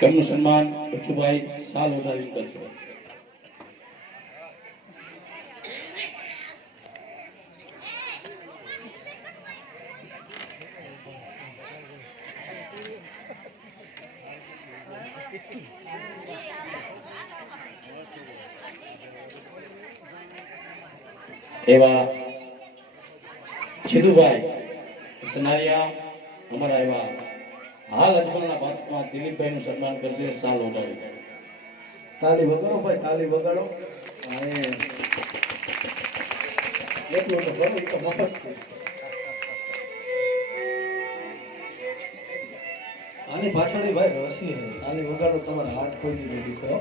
તેમનું સન્માન બચુભાઈ સાલ ઉડાવી કરશે. એવા છેદુભાઈ સનારિયા અમારા એવા હાલ અજમલના બાદમાં દિલીપભાઈ નું સન્માન કરશે. સાલ ઉડાડી તાલી વગાડો ભાઈ, તાલી વગાડો. એટલું તો બને તો મફત છે. આની પાછળની ભાઈ રસી છે. તાલી વગાડો, તમારા હાથ કોઈ નહીં દીકરો.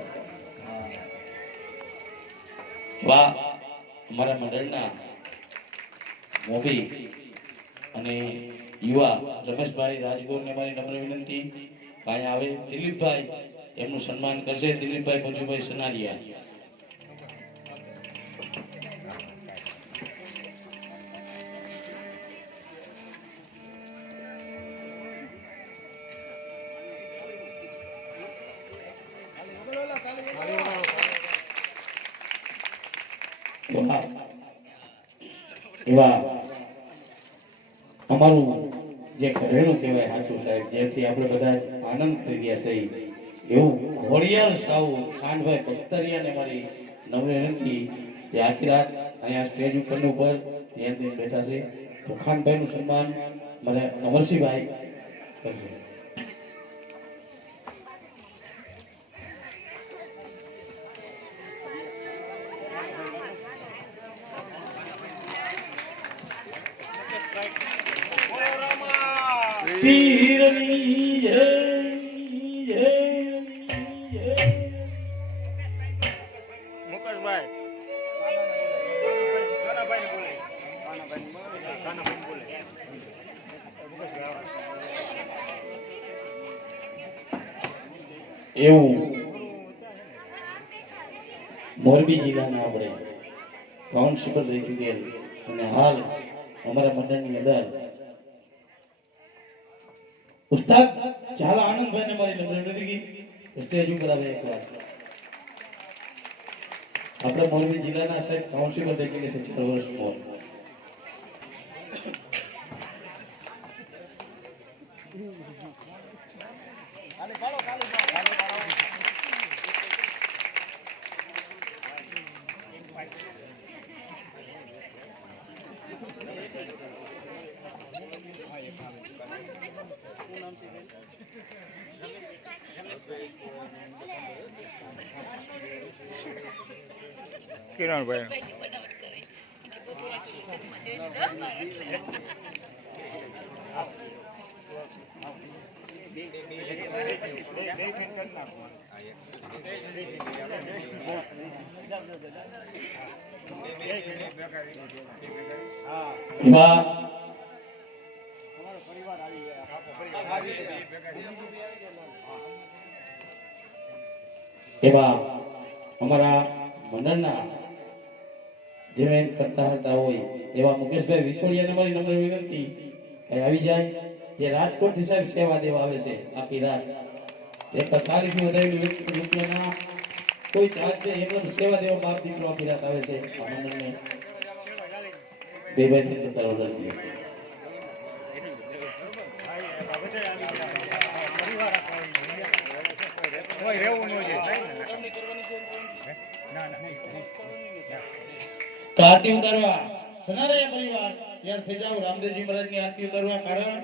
વાહ અમારા મંડળના મોભી અને યુવા રમેશભાઈ રાજગોરને મારી નમ્ર વિનંતી અહીંયા આવે. દિલીપભાઈ એમનું સન્માન કરશે. દિલીપભાઈ પંજુભાઈ સનારિયા. એવા અમારું જે ઘરેણું કહેવાય સાચું સાહેબ, જેથી આપણે બધા આનંદ થઈ ગયા છે, એવું ઘોડિયાળ સાવ ખાનભાઈ કસ્તરિયાને મારી નમ્ર વિનંતી જે આખી રાત અહીંયા સ્ટેજ ઉપરની ઉપર નિયંત્રિત બેઠા છે, તો ખાનભાઈનું સન્માન મને અમરસિંહભાઈ કરશે. પીરની જય જય જય. મુકેશભાઈ એવું મોરબી જિલ્લાના આપણે કાઉન્સિલર રહી ચૂકેલ અને હાલ અમારા મંડળની અંદર ઉસ્તાદ ઝાલા આનંદભાઈને મારી નમ્ર વિનંતી સ્ટેજ ઉપર આવે એકવાર. આપણે મોરબી જિલ્લાના સાહેબ કાઉન્સિલર થઈ ચૂકે છે 6 વર્ષ મોર. કિરણભાઈ એવા અમારા મંડળના જે મહેનત કરતા હતા હોય એવા મુકેશભાઈ વિસોડિયાને મારી નમ્ર વિનંતી આવી જાય. જે રાજકોટથી સાહેબ સેવા દેવા આવે છે આખી રાત, 41 થી વધારે રૂપિયાના કોઈ ચાર્જ છે, એમનો સેવા દેવા બાપ દીકરો આખી રાત આવે છે. આ મંડળને 2 બાય 3 કરતા ઓર્ડર દીધો. તો આરતી ઉતારવા સનારાયા પરિવાર તૈયાર થઈ જાવ. રામદેવજી મહારાજની આરતી ઉતારવા કારણ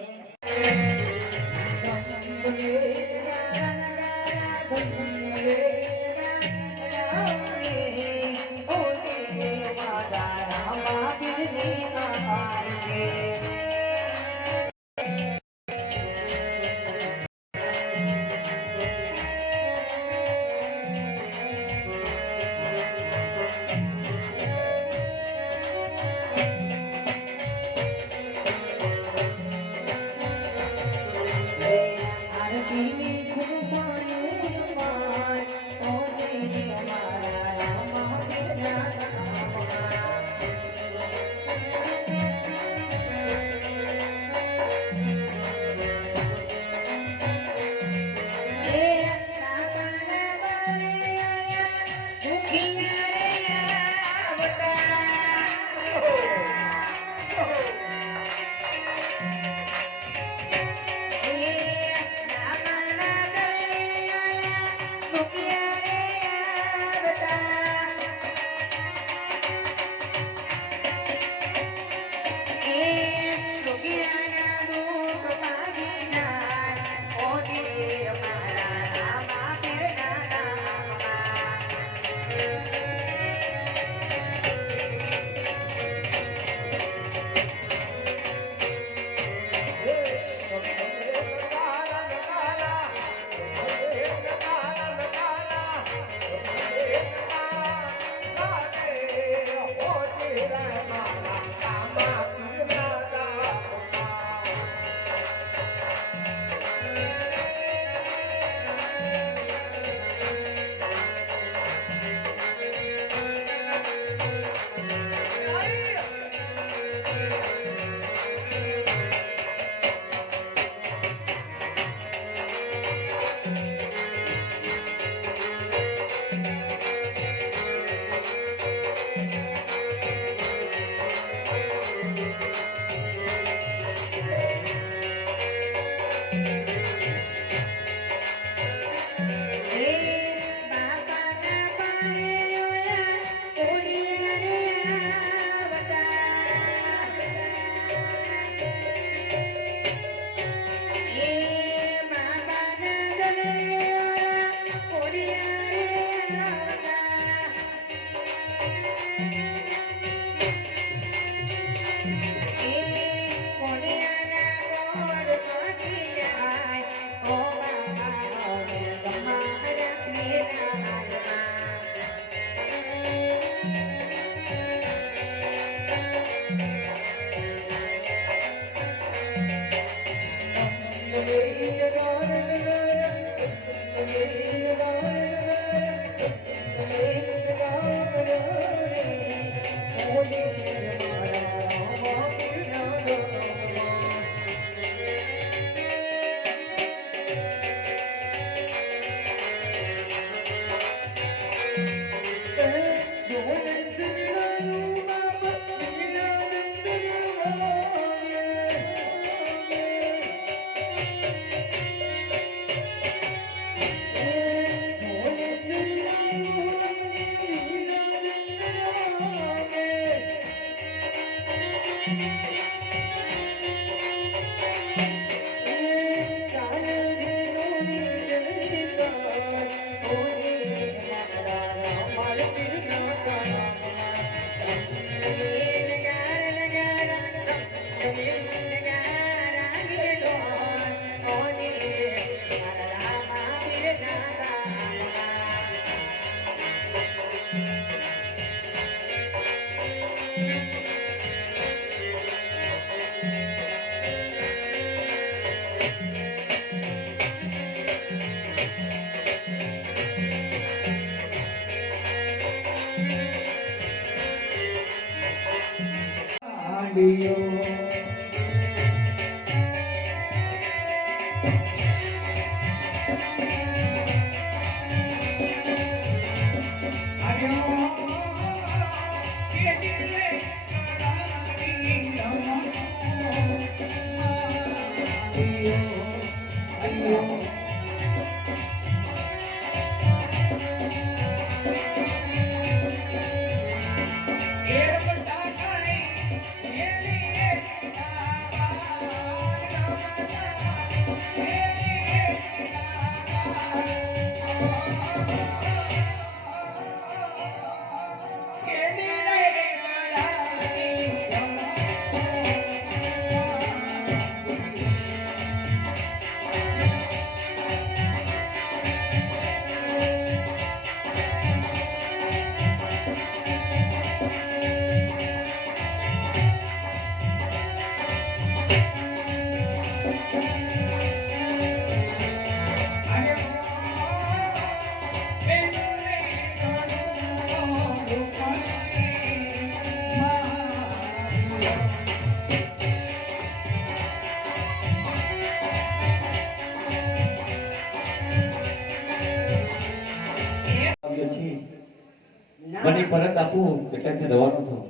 મને પરત આપું એટલે તે રવાનો થયો.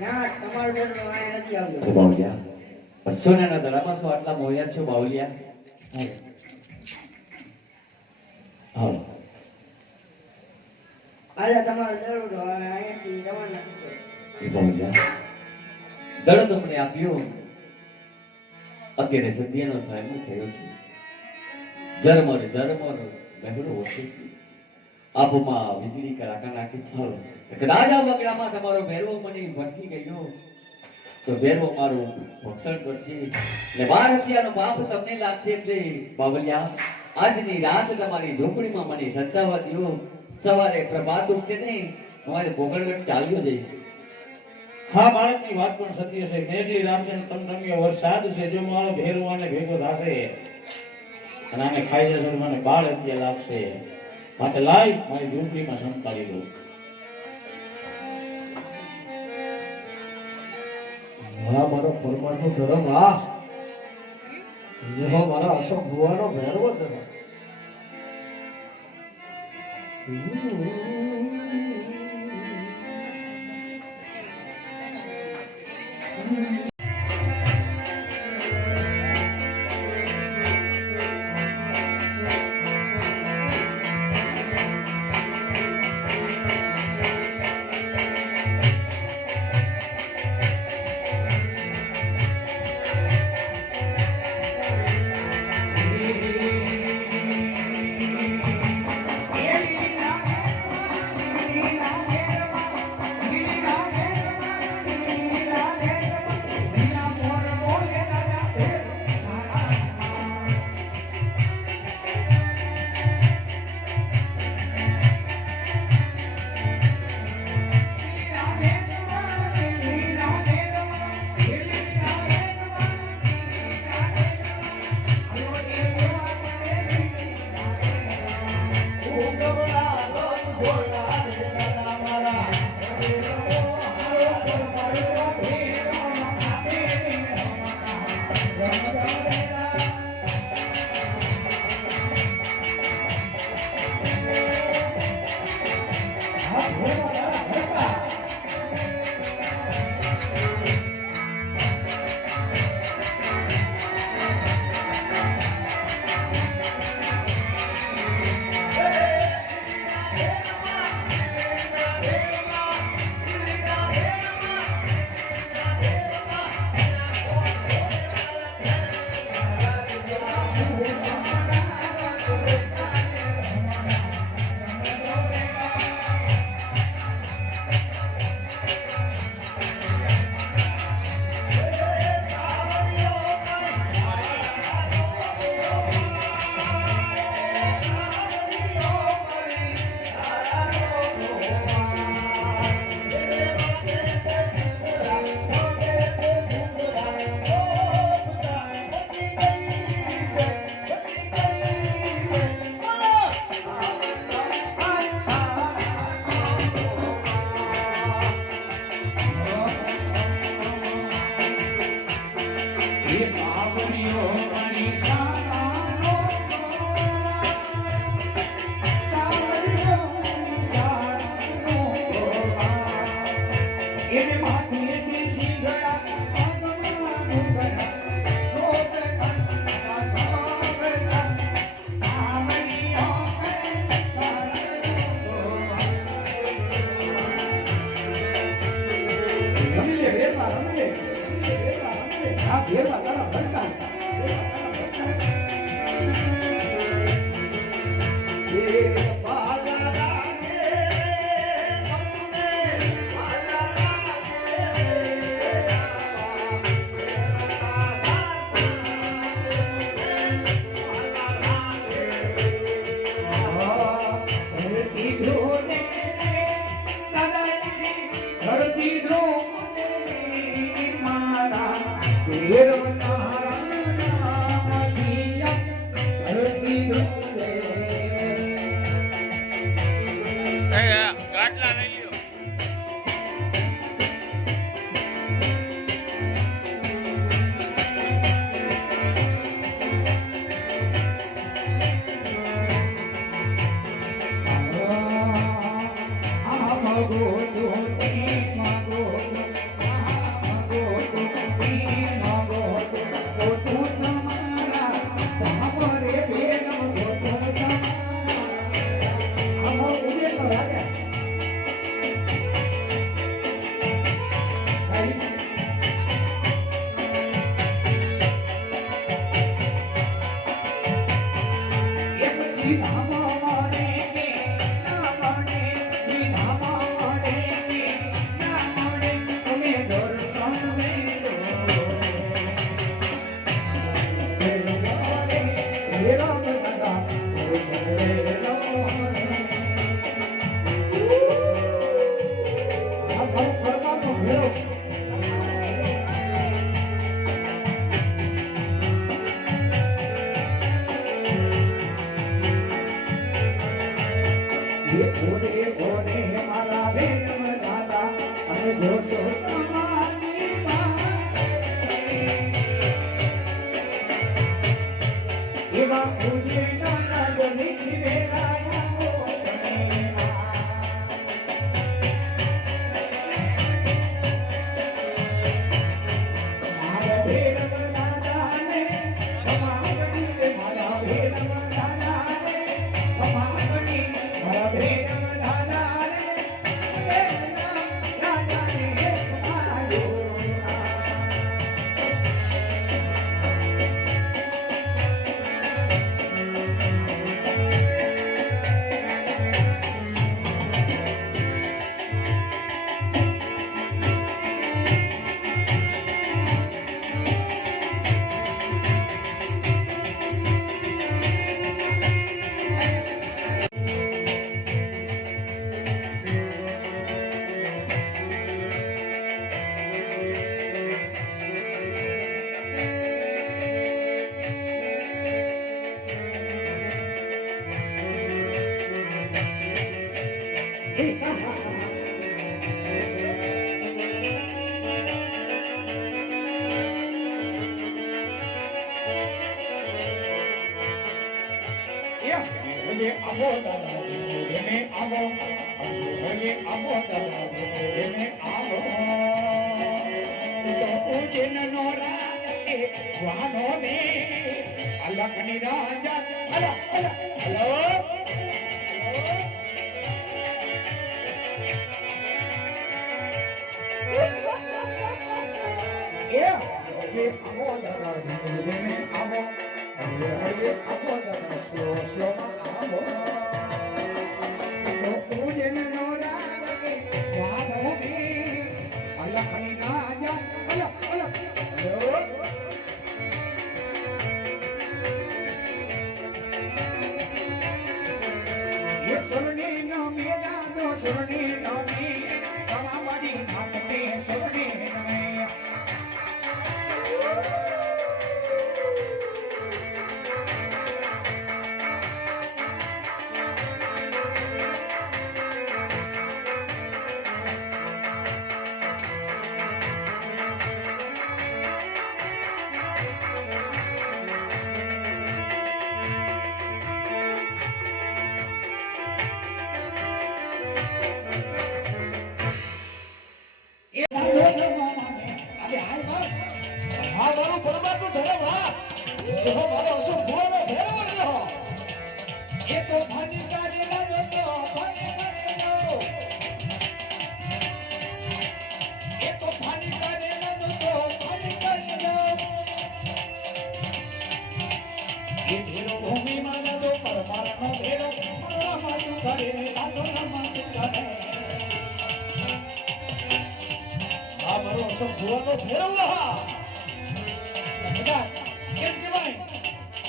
ના તમારો દરનો આયા નથી આવ્યો. અરે બાવલિયા, બસો ને એના દડામાં શું આટલા મોહિયા છો બાવલિયા? હાલો. આલા તમારો દરનો અહીંયાથી રવાના થયો. એ બાવલિયા, દડો તમને આપ્યો. અત્યારે સદ્યાનો સમય થયો છે. ઝરમર બહેરો ઓછો છે. આપમાં વીજળી કડાકા નાખી છે. કદાચ આ બગડામાં તમારો ભેરવો મને ભટકી ગયો તો ભેરવો મારું ભક્ષણ કરશે ને વાર હત્યાનો પાપ તમને લાગશે. એટલે બાવલિયા, આજની રાત તમારી ઝૂંપડીમાં મને સંતાવા દો. સવારે પ્રભાત ઉગશે ને અમારે ભોગળગઢ ચાલ્યો જઈશ. હા, બાળકની વાત પણ સત્ય છે. મેઘલી રાત છે, તમતમ્યો વરસાદ છે. જો મારો ભેરવો આને ભેગો થશે અને આને ખાઈ જશે તો મને બાળ હત્યા લાગશે. માટે લાઈ મારી ઝૂંપડીમાં સંતાડી દો. હા, મારો પરમાણુ ધર્મ આ જેવો મારા અશોક ભુવાનો ભેરવો ધર્મ.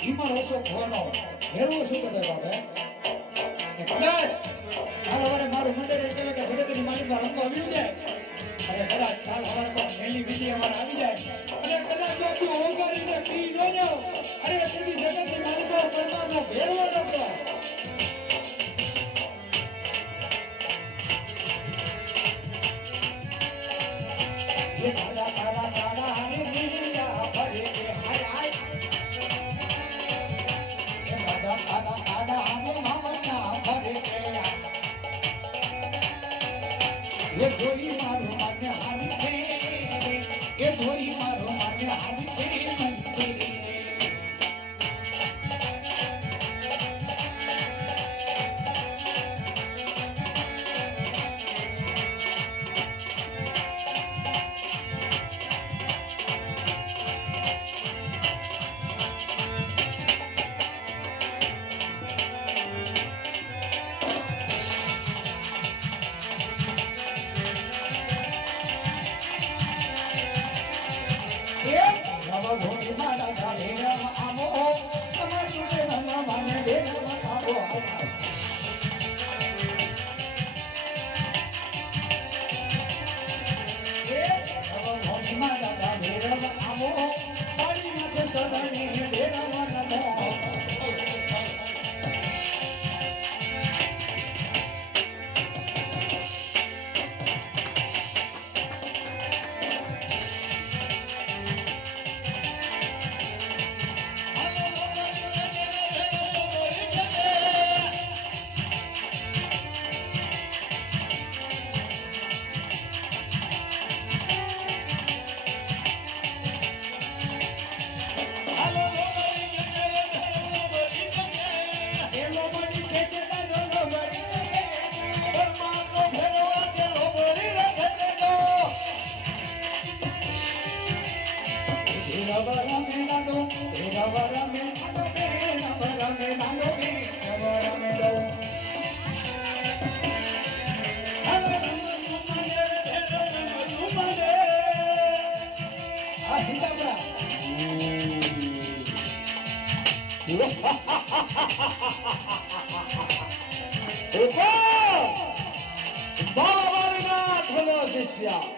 ઈમાં રોસો ખોનો હેરવો શું કરે બાપે કે કદાચ કાલ હવારે મારું મંદિર એટલે કે જગતની માલિકમાં રંગો આવી જાય અને કદાચ કાલ હવારે તો મેલી બીજી અમારે આવી જાય અને કદાચ જો તું ઓગારીને પી ન જાવ અરે તેથી જગતની માલિકમાં પરમારનો ભેરવો નતો ये तारा तारा तारा हरे नीला भरे के हाय हाय ये तारा तारा तारा हरे मामना भरे के ये धोरी मारो माने हारी के ये धोरी मारो माने हारी के मन के ભોળી મારા ગાલે આમો તમાર સુને નવા માને દેવા આવો ભોળી મારા ગાલે આમો પાણી માથે સદાને દેવા નમો શિષ્ય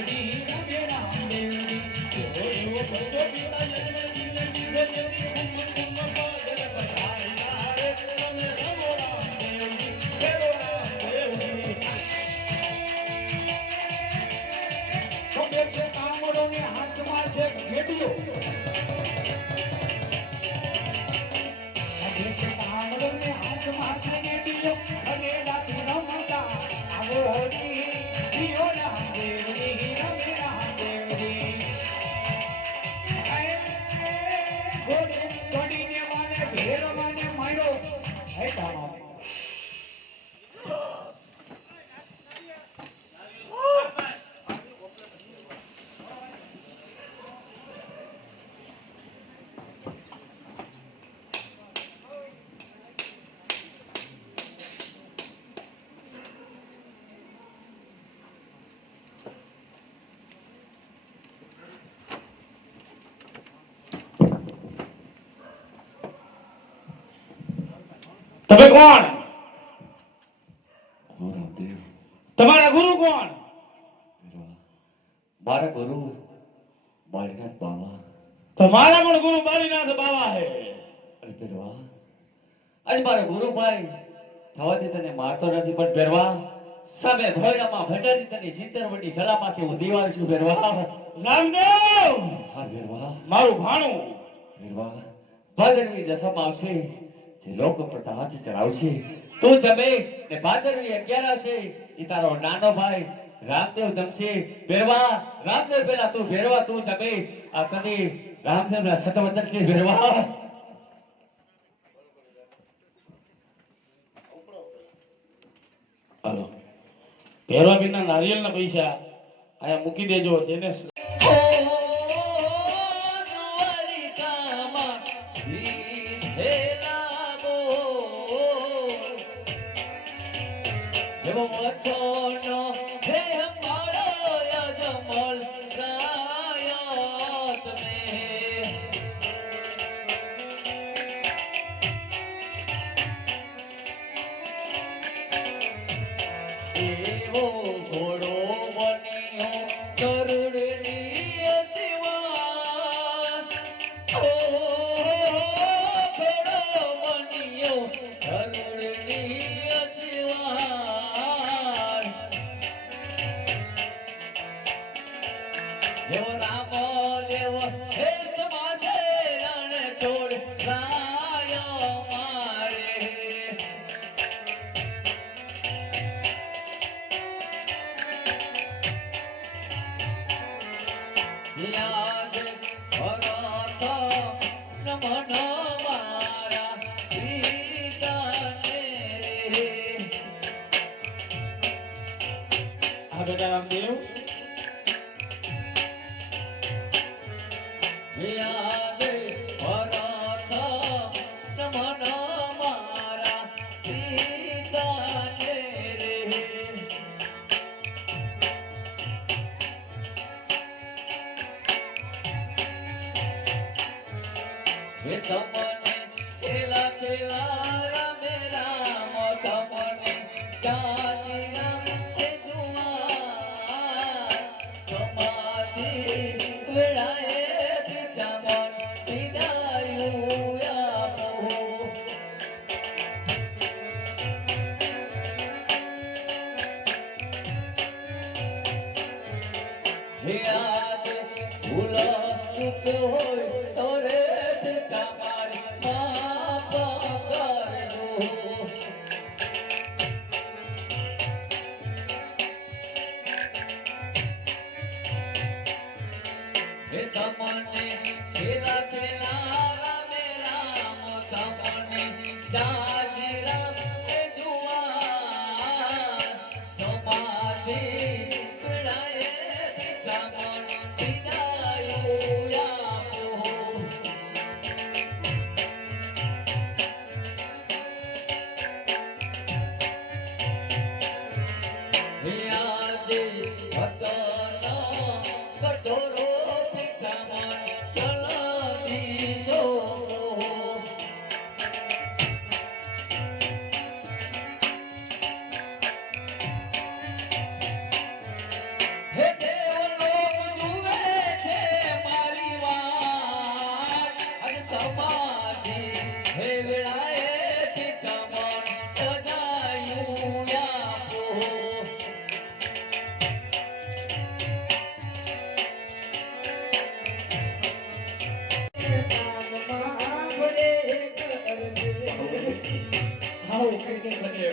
Thank you. ગયો દેશ આંગળને હાથમાં છેને દિયો અગે રાતી રમતા આવો હોડી દિયો રામદેવની રમે રામદેવની ઘોડી ઘોડીને માને ભેર માને માર્યો હે તારા તમે કોણ હું રામદેવ તમારા ગુરુ કોણ મારા ગુરુ બાળનાથ બાવા તમારા પણ ગુરુ બાલીનાથ બાવા હે અરે પેરવા આજે મારો ગુરુભાઈ થવાથી તને મારતો નથી પણ પેરવા સામે ભોયરામાં ભટારી તને 70 વડી સલામાંથી હું દીવાલ છું પેરવા રામદેવ હા પેરવા મારું ભાણું પેરવા ભાદરવી દસમ આવશે જે લોકો પર હાથ ચડાવશે તું જમે ને ભાદરવી 11 આવશે એ તારો નાનો ભાઈ રામદેવ જમશે પેરવા રામદેવ પેલા તું ભેરવા તું જમે આ કદી રામદેવના સતવચન છે ભેરવા હાલો ભેરવા બીના નારિયેળના પૈસા આયા મૂકી દેજો જેને રામદેવ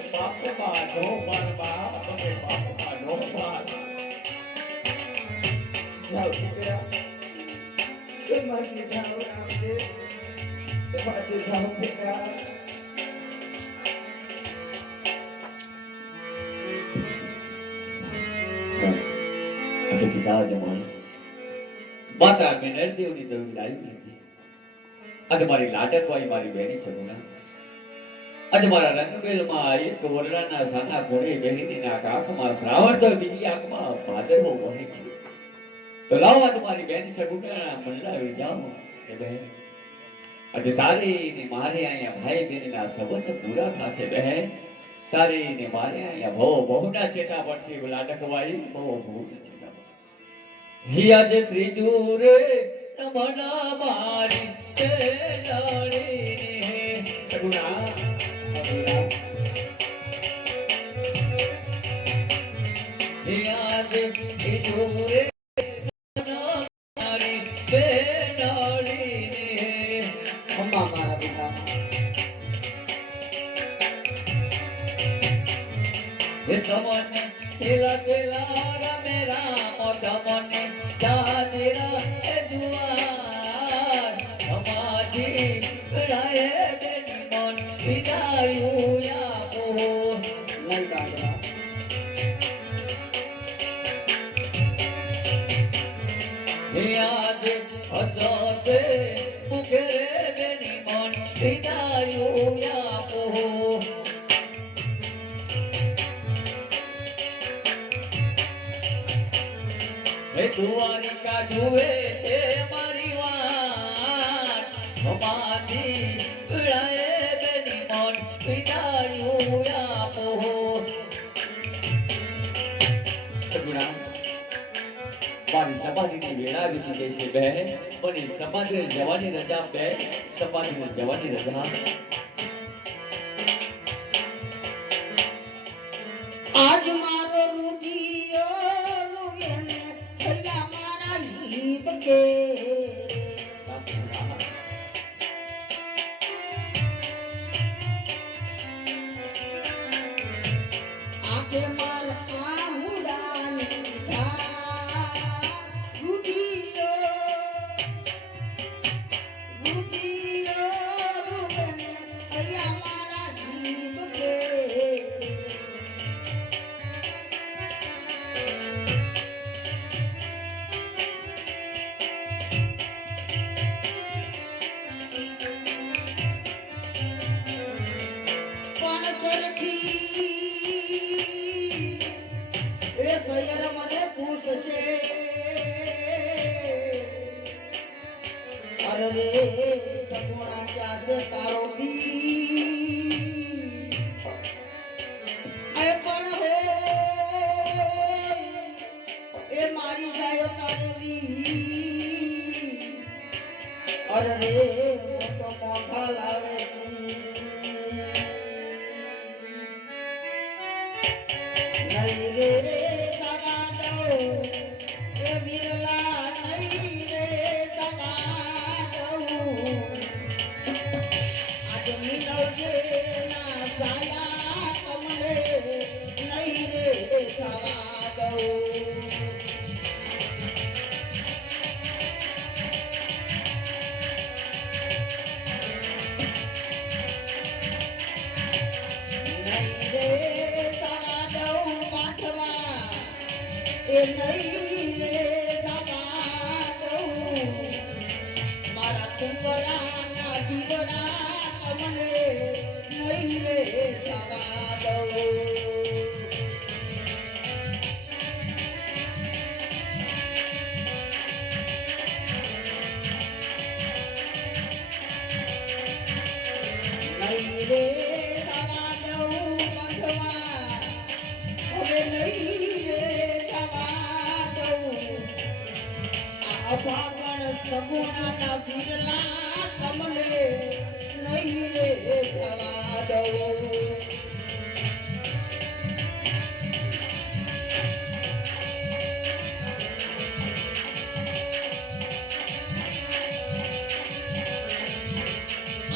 પાપમાં નો મારવા તમે પાપમાં નો માર જાઓ દીકરા તમારી જાઓ આપજે તમારી જાઓ દીકરા અને પિતા જમાન માતા મેં નરદેવની દવી લાવી હતી અને મારી લાડકવાઈ મારી બહેની સગુણા અને મારા રંગમેલમાં એક વરડાના સાના ઘોડે બહેનીના આંખમાં શ્રાવણ તો બીજી આંખમાં ભાદરવો વહે છે તો લાવો આજે મારી બહેની સગુણા મંડાવી જાઓ કે બહેન અને તારી ને મારે અહીંયા ભાઈ બહેનના સંબંધ પૂરા થશે બહેન તારી ને મારે અહીંયા બહુના ચેટા પડશે લાડકવાઈ બહુ ચેટા પડશે હિ આજે ત્રીજું રે રમણા મારી તે જાણી સગુણા હિ આજે ત્રીજું રે રમણા મારી તે જાણી અમ્મા મારા પિતા હે તમને તેલા તેલા રમે રામ તમને ચાંદરા એ દુઆર સમાધિ કરાયે બેની મન વિદાયું યાપો નહીં કાઢવા હે આજ હસતે મુખે રે બેની મન વિદાયું યાપો હે દ્વારિકા જુએ છે મારી વાત સમાધિ ઉડાએ બેની મન વિદાયું આપો સગુણા મારી સમાધિની વેળા વીતી ગઈ છે બહેન મને સમાધિને જવાની રજા બે સમાધિને જવાની રજા આજ મારો રુદિયો રૂવે ને ભૈયા મારા લીપ કે આખે મારા આહુડાની ધાર રુદિયો રૂવે ને ભૈયા મારા લીપ કે અરે રે સગુણા ક્યાં છે તારો બી અરે પણ હો એ મારી જાય તારે બી અરે રે તો મોઢા લાવે નહીં રે સગા દો એ બિરલા નહીં રે સગા દઉં આજે મિલવજે ના સાયા કમલે નહીં રે સગા દઉં એ નહીં રે સગા દઉં મારા કુંવરાના દીવડા કમલે નહીં રે સગા દઉં નહીં રે સગા દઉં બંધવા હવે નહીં રે સગા દઉં અભાગણ સગુણાના બિરલા કમલે નહીં રે સગા દઉં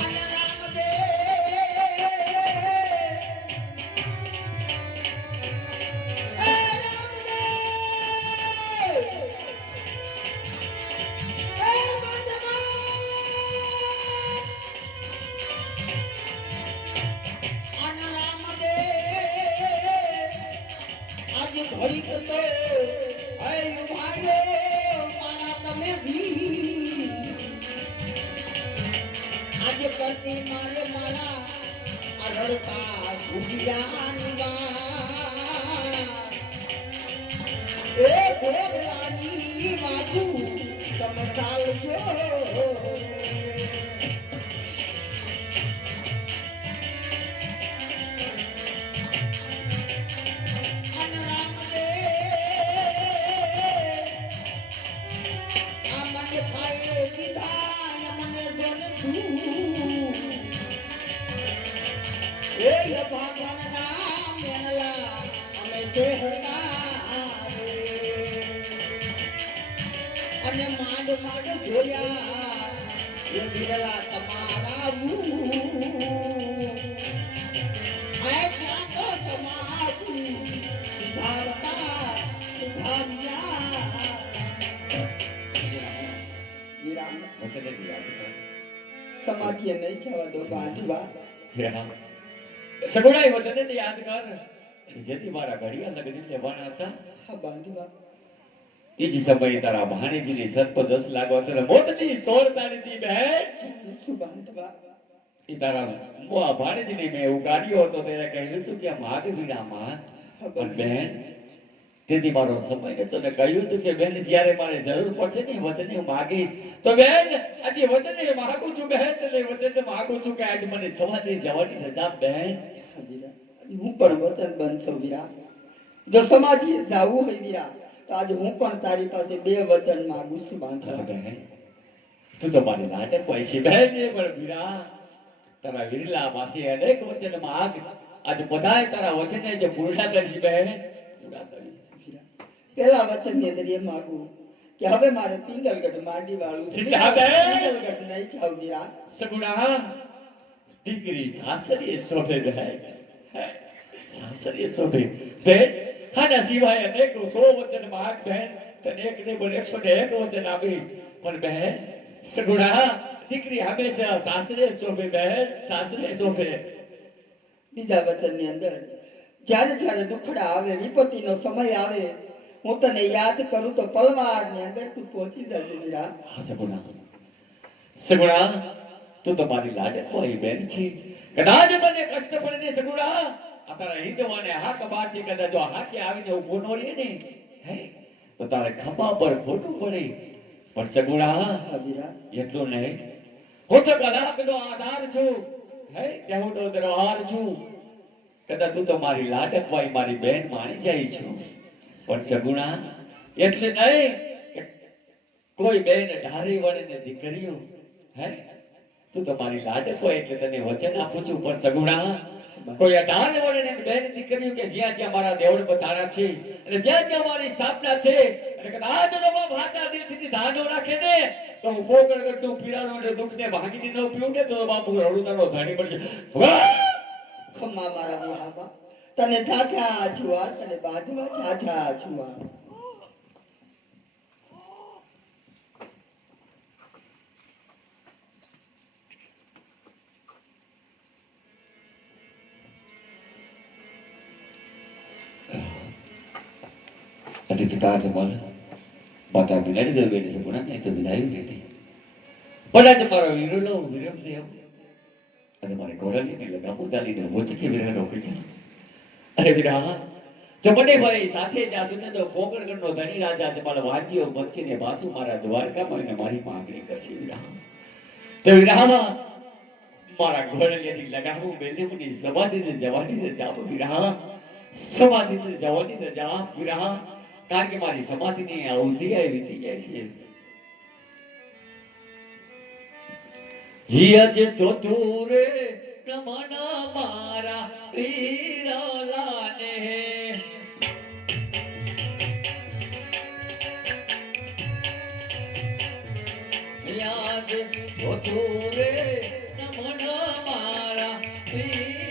અને રામદેવ જ કરતી મારે મારા આ રડતા ભૂલિયાની વાત એ ભોગલાની વાતું તમે ચાલજો અને માંડ માંડ જોયા એ બિરલા તમારા આ ક્યાં તો તમારી સુધારતા સુધાર્યા સમાધિએ નહીં જવા દો બાંધવા સગુણાઈ વતનને યાદ કર જેથી મારા ઘડિયા લગ્ન લેવાના હતા હા બાંધવા એ જ સમયે તારા ભાણેજીની સત્પદસ લાગવા તારા મોતની સોળ તારીખની બહેન શું બાંધવા એ તારા મોઆ ભાણેજીને મેં ઉગાડ્યો હતો ત્યારે કહ્યું હતું કે માગ વીરામાં પણ બહેન તેથી મારો સમય ને તને કહ્યું હતું કે બેન જ્યારે મારે જરૂર પડશે ને વતને માગી તો બેન આજે વતને માગું છું બહેન તને વતને માગું છું કે આજે મને સમાધિ જવાની રજા બહેન હું પણ વતન બનશો વીરા જો સમાધિએ જાવું હોય વીરા તો આજે હું પણ તારી પાસે બે વચન માંગુ છું બાંધવા બહેન તું તો મારી નાટક હોય છે બહેન એ પણ વીરા તારા વિરલા પાસે અનેક વચન માગ આજે બધાય તારા વચને જે પૂર્ણ કરશે બહેન પૂરા કરી પેલા વચન ની અંદર એ માંગુ કે હવે મારે પિંગલગઢ માંડી વાળું પિંગલગઢ નહીં જાવ વીરા સગુણા દીકરી સાસરીએ શોભે બહેન સાસરીએ શોભે બેન આના સિવાય અનેક 100 વચન માગ બહેન તને એક ને પણ 101 વચન આપીશ પણ બહેન સગુણા દીકરી હંમેશા સાસરે શોભે બહેન સાસરે શોભે બીજા વચન ની અંદર જ્યારે જ્યારે દુખડા આવે વિપત્તિનો સમય આવે હું તને યાદ કરું તો પલવાર ની અંદર તું પહોંચી જજે વીરા હા સગુણા સગુણા તું તો મારી લાડક હોય બેન છે કદાચ તને કષ્ટ પડે ને સગુણા આ તારા હિંદવાને હાક બાકી કદાચ જો હાકે આવીને ઊભો ન રહે ને હે તો તારે ખભા પર ખોટું પડે પણ સગુણા હા વીરા એટલું નહીં હું તો કલાકનો આધાર છું હે દેહુનો દરબાર છું કદાચ તું તો મારી લાડક હોય મારી બેન માણી જાય છું પણ સગુણા એટલે નહીં કે કોઈ બેન ઢારી વળે ને દીકરીઓ હે તું તો મારી લાડક હોય એટલે તને વચન આપું છું પણ સગુણા કોઈ અઢાર વડે ને બેન દીકરીઓ કે જ્યાં જ્યાં મારા દેવળ પધારા છે અને જ્યાં જ્યાં મારી સ્થાપના છે અને કદાચ જો ભાચા દિલથી ધાનો રાખે ને તો હું પોકળગઢનું પીડાનો એટલે દુઃખને ભાગીને ન પીવું ને તો બાપુ રડું તારો ધાણી પડશે ખમ્મા મારા વિહામાં તને ચાચા છુઆ તને બાંધવા ચાચા છુઆ अति पिता जमल माता बिलाड़ी दे बेटे से गुना नहीं तो बिलाई लेती बड़ा तुम्हारा वीरलो वीरम से हम अरे मारे कोरली ने लगा डाली ने वो के वीर नौकरी था अरे वीरा जो बड़े भाई साथे जासु ने तो पोकड़गढ़ नो धनी राजा तुम्हारा वाजियो बच्चे ने बासु मारा द्वारका में ने मारी मांगणी करसी वीरा तो वीरा मारा घोड़े ने लगा हूं बेले मुनी समाधि ने जवानी ने जाओ वीरा समाधि ने जवानी ने जा वीरा કારણ કે મારી સમાધિની અવધિ આવી વીતી જાય છે હિયજ ચોતુરે કમના મારા પીરલાને હિયજ ચોતુરે કમના મારા પીરલાને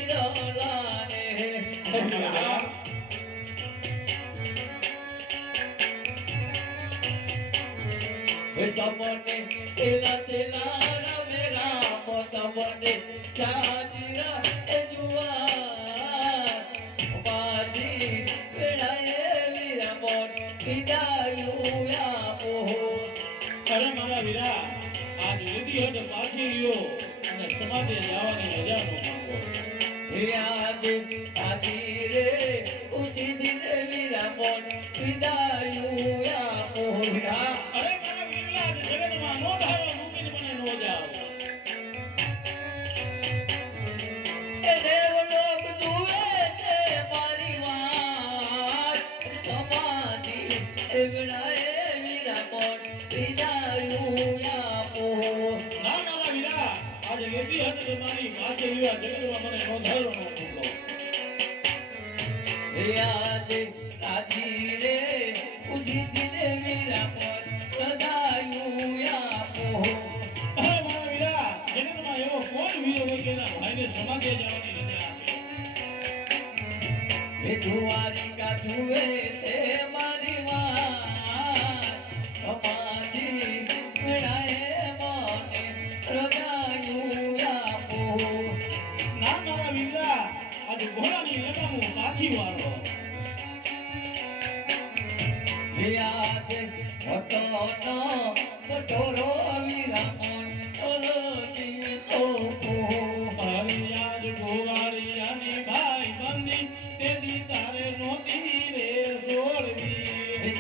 तमने तेला तेला रवे राम तमने चाजिरा ए जुआ बाजी पेड़ाए वीरा मोन विदायु या मोह अरे मारा वीरा आज यदि हो तो पाछी रियो અને સમાધિ જવાની રજા નો માંગો. યાદ આજી રે ઉસી દિન વીરા મોન વિદાયું આપો વીરા. અરે મારા વીરલા જગતમાં નો ધારો મૂકીને મને નો જાઓ. એ દેવલોક જુએ છે મારી વાત સમાધિ એ વિનાએ વીરા મોન વિદાયું આપો. ના મારા વીરા આજે લેતી હતી તો મારી માથે વિવાહ જગતમાં મને નો ધારો નો મૂકો. યાદ આજી રે ઉસી દિન વીરા મોન સદાયું આપો. અરે મારા વીરા જગતમાં એવો કોઈ વીરો હોય કે એના ભાઈને સમાધિ જવાની રજા આપે. એ દ્વારિકા જુએ તે મારી વાત સમાધિ વિનાએ મને સદાયું આપો. ના મારા વીરા આજે ઘોડાની લગામું પાછી વાળો. યાદ હતો કટોરો વીરામણ અલતી સોપો. મારી આજ ગોવાળિયાની ભાઈ બંધી તેદી તારે નહોતી રે છોડવી.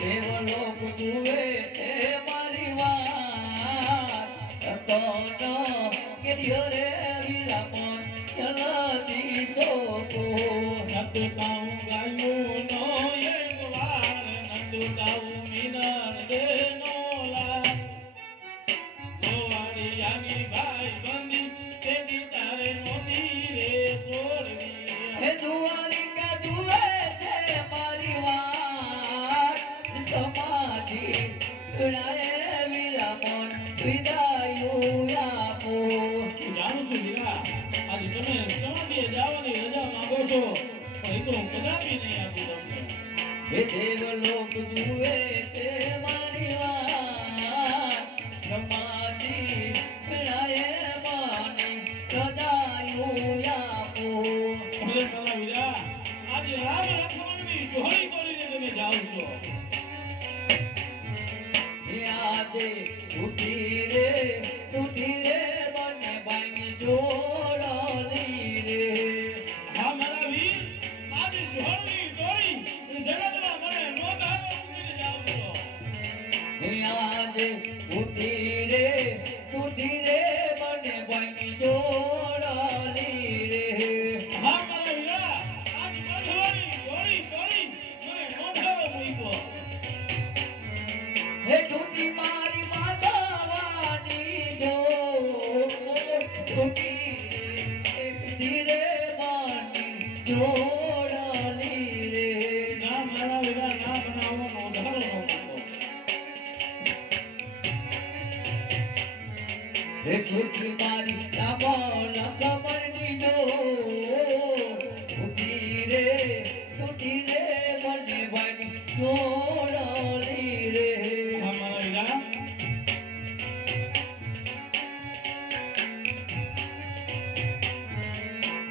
દેવલોક જુએ તે મારી વાત હતો કેરીઓ રે વીરામણ ચલતી સોપો. નતું તાવું ગાયું નો એક વાર, નતું તાવું મિનન દેનો લાગ. ગોવાળિયાની ભાઈ બંધી તેદી તારે નહોતી રે છોડવી. હે દ્વારિકા જુએ છે મારી વાત સમાધિ વિનાએ વીરામણ વિદાયું આપો. જાણું છું વીરા આજે તમે સમાધિએ જવાની રજા માંગો છો પણ એ તો હું કદાપી નહીં આપું તમને. હે દેવલોક જુએ તે મારી વાત સમાધિ વિનાએ મને સદાયું આપો. ભલે ભલા વીરા આજે રામ લક્ષ્મણની જોડી કરીને તમે જાઓ છો. આજે તૂટી રે મને બાઈ જોડાલી રે. હા મારા વીર આજે જોડની જોડી જગતમાં મને નો ધારો મૂકીને જાઓ છો. આજે તૂટી રે મને બાઈ જોડાલી રે. હા મારા વીરા આજ બાંધવાની જોડી જોડી મને નો ધારો મૂક્યો. હે તૂટી મારી માતાવાની જો તૂટી ધીરે માની જોડાલી રે. ના મારા વીરા ના બનાવો નો ધારો નો મૂકો. હે તૂટી મારી લાંબા કમરની જો તૂટી રે મને બાઈ જોડાલી રે. હા મારા વીરા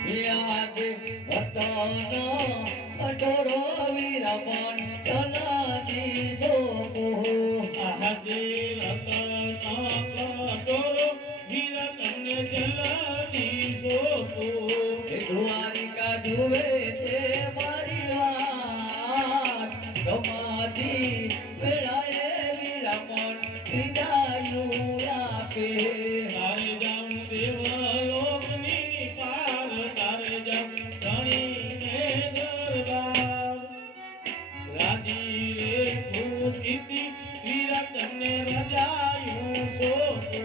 યાદ હતો કટોરો વીરામણ ચલાતી સોપો. આજે રતન કટોરો વીરા તમને જલાલી સોપો. હે દ્વારિકા જુએ છે મારી વાત સમાધિ વેળાએ વીરામણ વિદાયું આપે. તારે જાઉં દેવલોકની પાર, તારે જાઉં ધણીને દરબાર. રાજી રે ખુશીથી વીરા તમને રજાયું સોપો.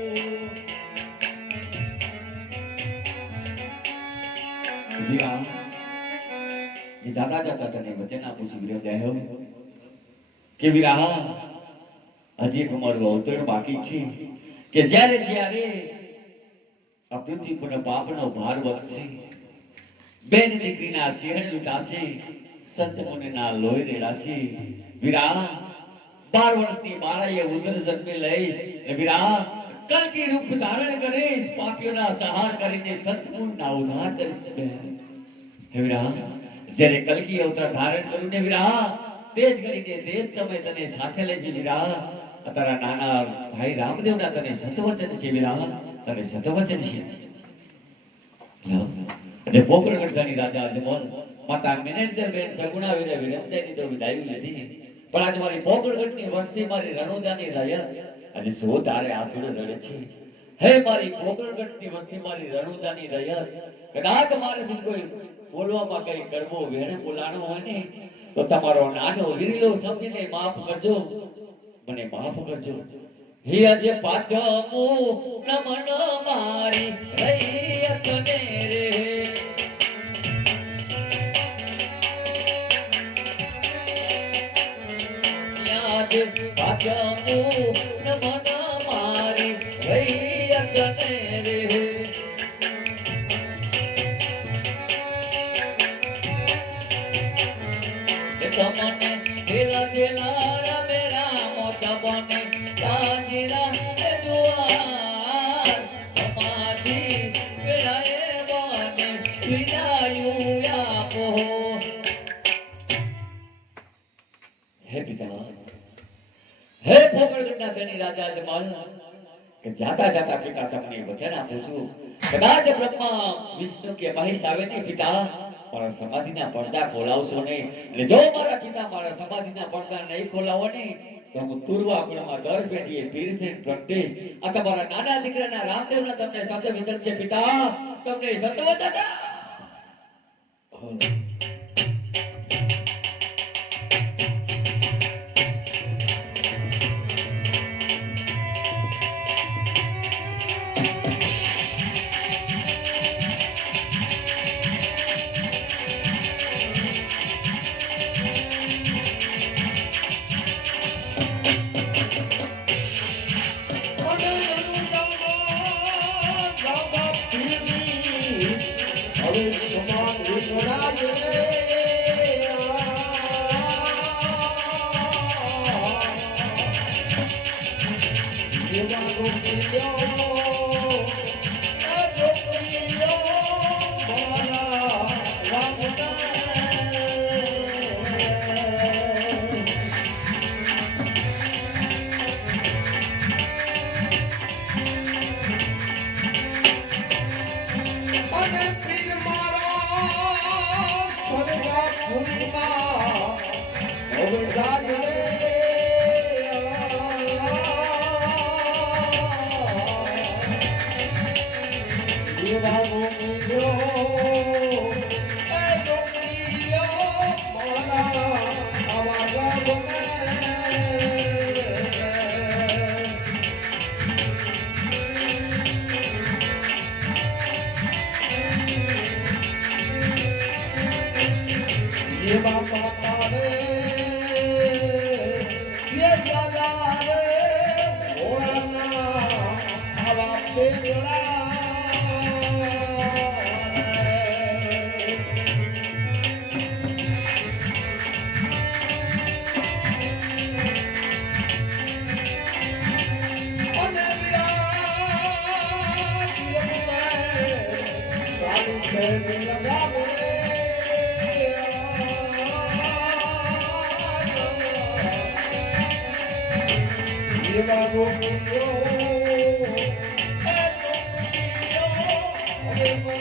વીરા એ દાદા દાદા તને વચન આપું છું વીરો દેહ કે વીરા હજી એક અમારું અવતરણ બાકી છે કે જ્યારે જ્યારે આ પૃથ્વી પર પાપનો ભાર વધશે, બેન દીકરીના સિંહણ લૂંટાશે, સંત મુનિના લોહી રેડાશે. વીરા 12 વર્ષની મારાએ ઉદર જન્મે લઈશ ને વીરા કલ્કી રૂપ ધારણ કરીશ, પાપીઓના સહાર કરીને સત્પુરના ઉદ્ધાર કરીશ. હે વીરા જ્યારે કલ્કી અવતાર ધારણ કરું ને વીરા તે જ કરીને તે જ સમય તને સાથે લઈ જઈ વીરા. તારા નાના ભાઈ રામદેવના તને સતવચન છે વીરા, તને સતવચન છે. અને પોકળગઢની રાજા અજમલ માતા મેનેજર બેન સગુણાવીરે વિનંતી તો વિદાય લીધી, પણ આજે મારી પોકળગઢની વસ્તી મારી રણોદાની રાયા આજે સો તારે આંસુડે રડે છે. હે મારી પોકળગઢની વસ્તી મારી રણોદાની રાયા, કદાચ મારાથી કોઈ બોલવામાં કઈ કરવો વેણે બોલાણો હોય ને તો તમારો નાનો વીરલો સમજીને માફ કરજો, મને માફ કરજો. હે આજે પાછમું નમન મારી રૈયતને રે, યાદ પાછમું નમન મારી રૈયતને રે. તમને ખેલા ખેલા રમે રામો તમને જાગીરા એ દુઆર સમાધિ વેળાએ બને વિદાયું આપો. હે પિતા, હે પોકળગઢના ધણી રાજા અજમલ, કે જાતા જાતા પિતા તમને વચન આપું છું, કદાચ બ્રહ્મા વિષ્ણુ કે મહેશ આવે ને પિતા મારા સમાધિના પડદા ખોલાવશો નહીં, અને જો મારા પિતા મારા સમાધિના પડદા નહીં ખોલાવો ને તો હું તુરવાકડમાં દર પેઢીએ પીરથી પ્રગટીશ. આ તમારા નાના દીકરાના રામદેવના તમને સત વિધન છે પિતા, તમને સતવત હતા.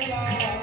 Bye.